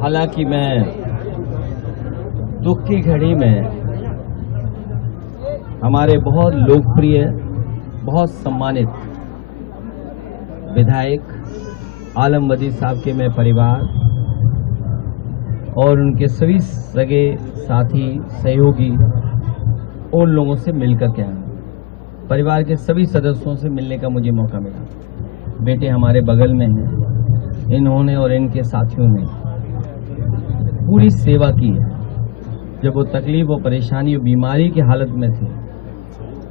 हालांकि मैं दुख की घड़ी में हमारे बहुत लोकप्रिय, बहुत सम्मानित विधायक आलम वजीर साहब के मैं परिवार और उनके सभी सगे साथी सहयोगी उन लोगों से मिलकर के आया। परिवार के सभी सदस्यों से मिलने का मुझे मौका मिला। बेटे हमारे बगल में हैं, इन्होंने और इनके साथियों ने पूरी सेवा की है। जब वो तकलीफ और परेशानी और बीमारी की हालत में थे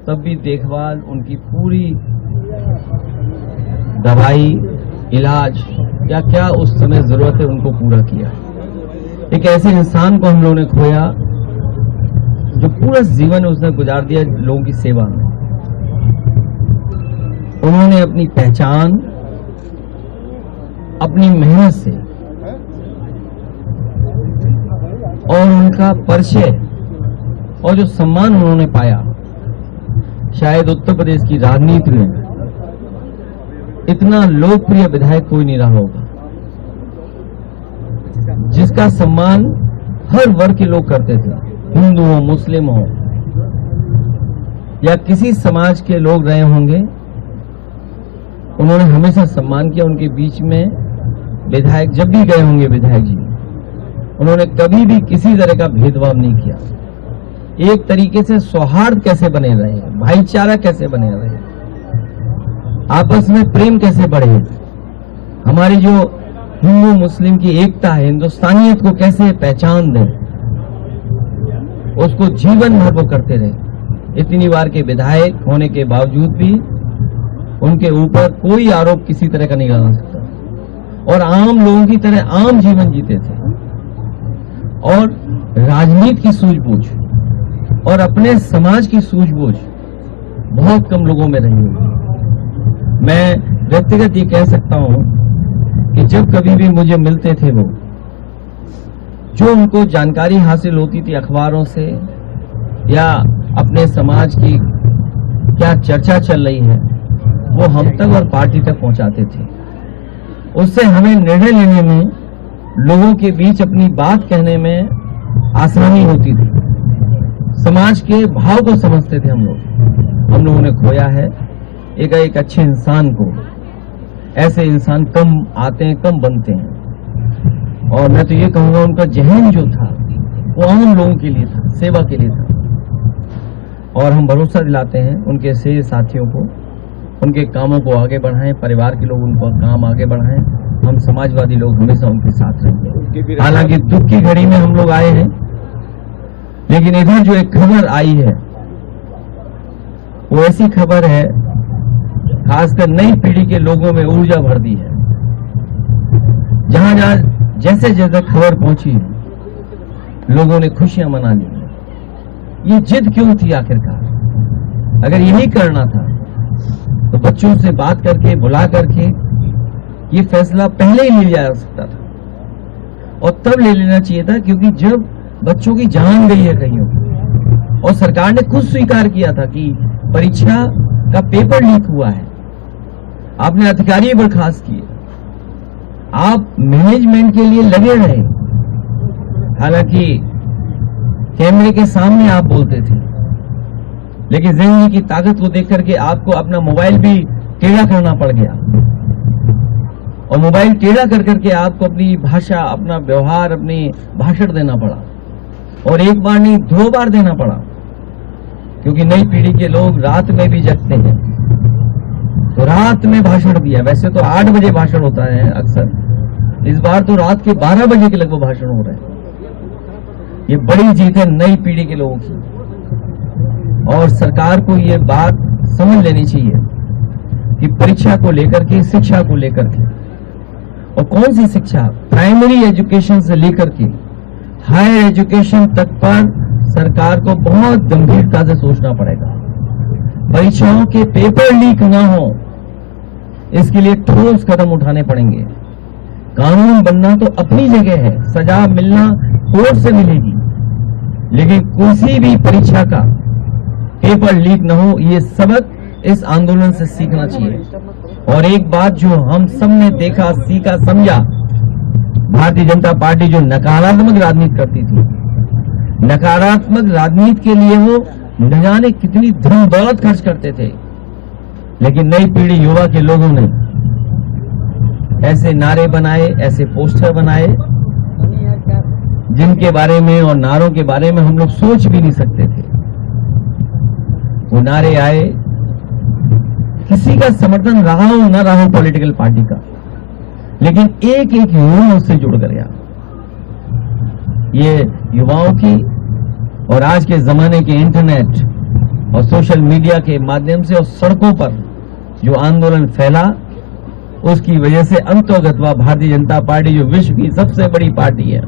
तब भी देखभाल, उनकी पूरी दवाई, इलाज या क्या उस समय जरूरत है उनको पूरा किया। एक ऐसे इंसान को हम लोगों ने खोया जो पूरा जीवन उसने गुजार दिया लोगों की सेवा में। उन्होंने अपनी पहचान अपनी मेहनत से और उनका परिचय और जो सम्मान उन्होंने पाया, शायद उत्तर प्रदेश की राजनीति में इतना लोकप्रिय विधायक कोई नहीं रहा होगा जिसका सम्मान हर वर्ग के लोग करते थे, हिंदू हो, मुस्लिम हो या किसी समाज के लोग रहे होंगे। उन्होंने हमेशा सम्मान किया। उनके बीच में विधायक जब भी गए होंगे, विधायक जी उन्होंने कभी भी किसी तरह का भेदभाव नहीं किया। एक तरीके से सौहार्द कैसे बने रहे, भाईचारा कैसे बने रहे, आपस में प्रेम कैसे बढ़े, हमारी जो हिंदू मुस्लिम की एकता है, हिंदुस्तानियत को कैसे पहचान दें, उसको जीवन भर वो करते रहे। इतनी बार के विधायक होने के बावजूद भी उनके ऊपर कोई आरोप किसी तरह का नहीं लगा सकता और आम लोगों की तरह आम जीवन जीते थे और राजनीति की सूझबूझ और अपने समाज की सूझबूझ बहुत कम लोगों में रही होगी। मैं व्यक्तिगत ये कह सकता हूं कि जब कभी भी मुझे मिलते थे वो, जो उनको जानकारी हासिल होती थी अखबारों से या अपने समाज की क्या चर्चा चल रही है, वो हम तक और पार्टी तक पहुंचाते थे। उससे हमें निर्णय लेने में, लोगों के बीच अपनी बात कहने में आसानी होती थी। समाज के भाव को समझते थे हम लोगों ने खोया है एक अच्छे इंसान को। ऐसे इंसान कम आते हैं, कम बनते हैं। और मैं तो ये कहूंगा उनका जहन जो था वो आम लोगों के लिए था, सेवा के लिए था। और हम भरोसा दिलाते हैं उनके से साथियों को, उनके कामों को आगे बढ़ाएं, परिवार के लोग उनको काम आगे बढ़ाएं। हम समाजवादी लोग हमेशा उनके साथ रहेंगे। हालांकि दुख की घड़ी में हम लोग आए हैं, लेकिन इधर जो एक खबर आई है वो ऐसी खबर है, खासकर नई पीढ़ी के लोगों में ऊर्जा भर दी है। जहां जहां जैसे जैसे खबर पहुंची, लोगों ने खुशियां मना ली। ये जिद क्यों थी आखिरकार? अगर यही करना था तो बच्चों से बात करके, बुला करके ये फैसला पहले ही लिया जा सकता था और तब ले लेना चाहिए था, क्योंकि जब बच्चों की जान गई है कहीं और सरकार ने खुद स्वीकार किया था कि परीक्षा का पेपर लीक हुआ है, आपने अधिकारी बर्खास्त किए, आप मैनेजमेंट के लिए लगे रहे। हालांकि कैमरे के सामने आप बोलते थे, लेकिन ज़िंदगी की ताकत को देख करके आपको अपना मोबाइल भी टेढ़ा करना पड़ गया और मोबाइल टेढ़ा कर करके आपको अपनी भाषा, अपना व्यवहार, अपनी भाषण देना पड़ा। और एक बार नहीं, 2 बार देना पड़ा, क्योंकि नई पीढ़ी के लोग रात में भी जगते हैं, तो रात में भाषण दिया। वैसे तो 8 बजे भाषण होता है अक्सर, इस बार तो रात के 12 बजे के लगभग भाषण हो रहे हैं। ये बड़ी जीत है नई पीढ़ी के लोगों की और सरकार को ये बात समझ लेनी चाहिए कि परीक्षा को लेकर के, शिक्षा को लेकर के, और कौन सी शिक्षा, प्राइमरी एजुकेशन से लेकर के हायर एजुकेशन तक पर सरकार को बहुत गंभीरता से सोचना पड़ेगा। परीक्षाओं के पेपर लीक ना हो, इसके लिए ठोस कदम उठाने पड़ेंगे। कानून बनना तो अपनी जगह है, सजा मिलना कोर्ट से मिलेगी, लेकिन किसी भी परीक्षा का पेपर लीक न हो, ये सबक इस आंदोलन से सीखना चाहिए। और एक बात जो हम सब ने देखा, सीखा, समझा भारतीय जनता पार्टी जो नकारात्मक राजनीति करती थी, नकारात्मक राजनीति के लिए वो न जाने कितनी धन दौलत खर्च करते थे, लेकिन नई पीढ़ी युवा के लोगों ने ऐसे नारे बनाए, ऐसे पोस्टर बनाए जिनके बारे में और नारों के बारे में हम लोग सोच भी नहीं सकते थे। वो नारे आए, किसी का समर्थन रहा हो न रहा हो पॉलिटिकल पार्टी का, लेकिन एक एक युवा उससे जुड़ कर गया। ये युवाओं की और आज के जमाने के इंटरनेट और सोशल मीडिया के माध्यम से और सड़कों पर जो आंदोलन फैला, उसकी वजह से अंतोगत्वा भारतीय जनता पार्टी जो विश्व की सबसे बड़ी पार्टी है,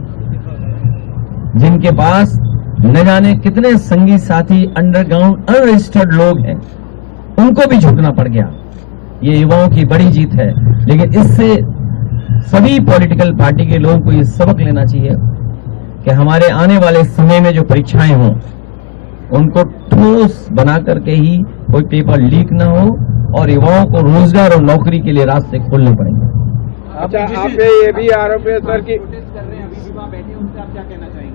जिनके पास न जाने कितने संगी साथी अंडरग्राउंड अनरजिस्टर्ड लोग हैं, उनको भी झुकना पड़ गया। ये युवाओं की बड़ी जीत है। लेकिन इससे सभी पॉलिटिकल पार्टी के लोगों को ये सबक लेना चाहिए कि हमारे आने वाले समय में जो परीक्षाएं हों, उनको ठोस बना करके ही कोई पेपर लीक ना हो और युवाओं को रोजगार और नौकरी के लिए रास्ते खोलने पड़ेंगे। अच्छा, आप पे ये भी आरोप है सर कि बैठे उनसे आप क्या कहना चाहेंगे?